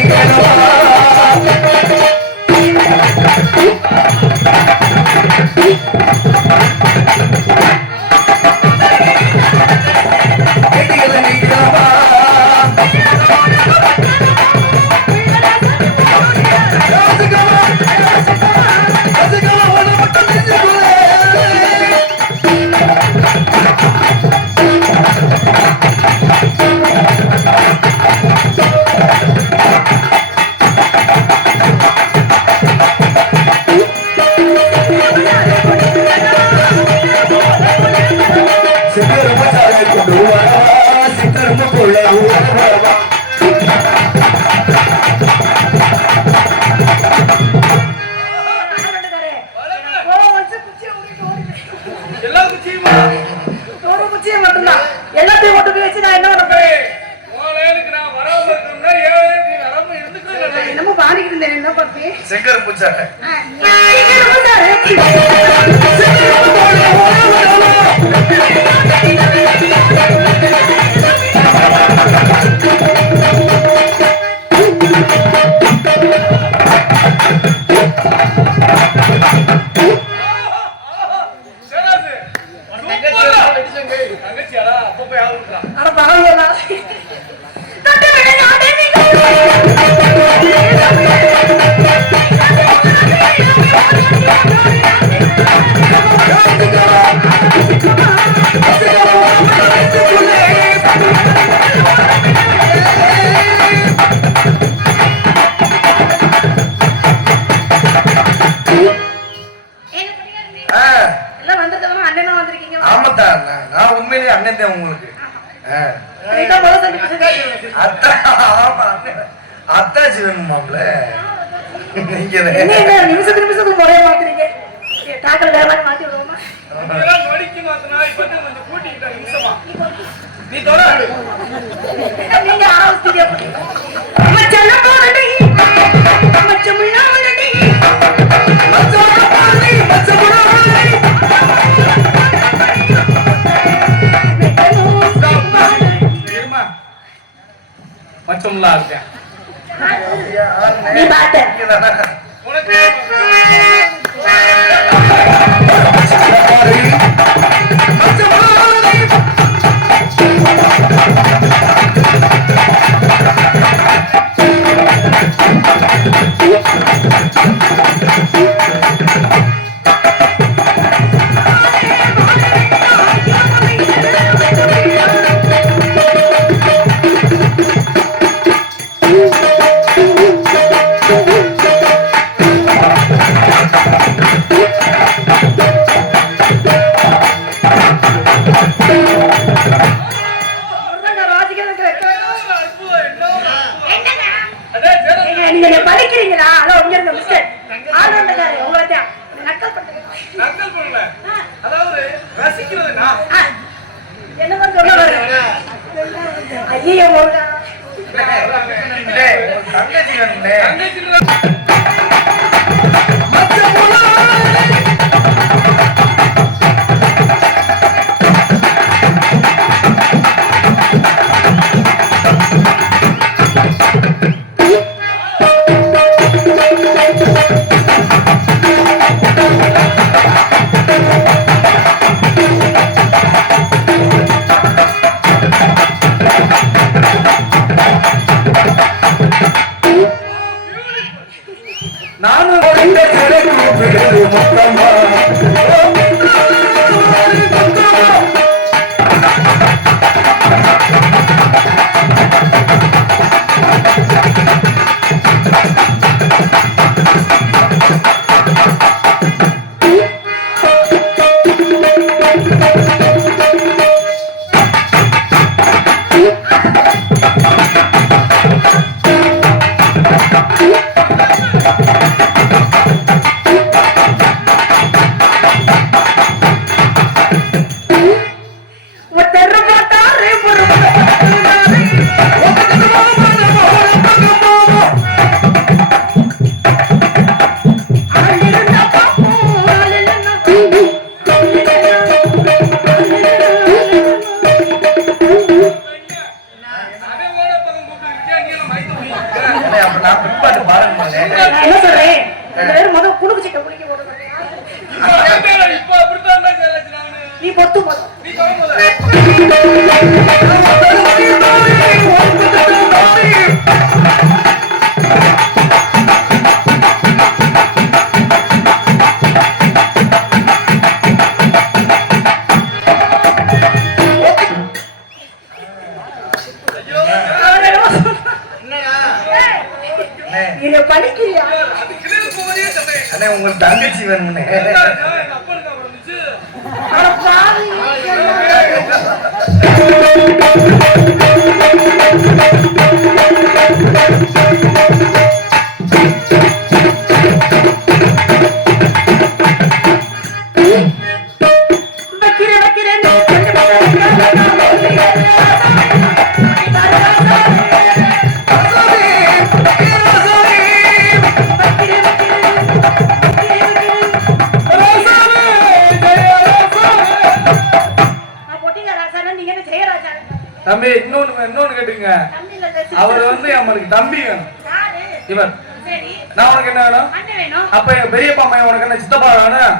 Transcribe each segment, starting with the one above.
சித்தரம சித்தரம கொள்ள வரவா எல்லாத்தையும் மட்டும் வச்சு நான் என்ன பண்ண போறேன் என்னமோ பாடிக்கிட்டு இருந்தேன் என்ன பாப்பி செங்கர் பூச்சாக போய் ஆகுறா அட பரவாயில்ல உண்மையிலேயே அண்ணன் தான் உங்களுக்கு. அத்தாச்சி வேணுமாம்ல நீங்க நிமிஷத்துக்கு நிமிஷத்துக்கு முறைய மாத்துறீங்க டாக்டர் வேற மாதிரி மாத்தி விடுவோமா? இதெல்லாம் நொடிக்கு மாத்தினா இப்ப வந்து கொஞ்சம் கூட்டிக்கிட்டா இம்சமா? நீ தொட. நீங்க ஆரம்பிச்சீங்க மச்சம்லாம் இருக்கேன் உனக்கு ஐயோ தங்கச்சி தங்கச்சி என்ன சொல்றேன் முதல் குடுக்கு சிக்க கேரளாச்சு நானு. நீ பொத்து முதல். இத படிக்கிறியா. அண்ணே உங்களுக்கு தங்கச்சி வேணும்னே. அட பாவி தம்பி இன்னொன்னு இன்னொன்னு கேட்டுங்க அவர் வந்து நம்மளுக்கு தம்பி வேணும். இவர். நான் உனக்கு என்ன வேணும்? அப்ப பெரியப்பா அம்மா உனக்கு என்ன சித்தப்பா வேணும்.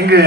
இங்கு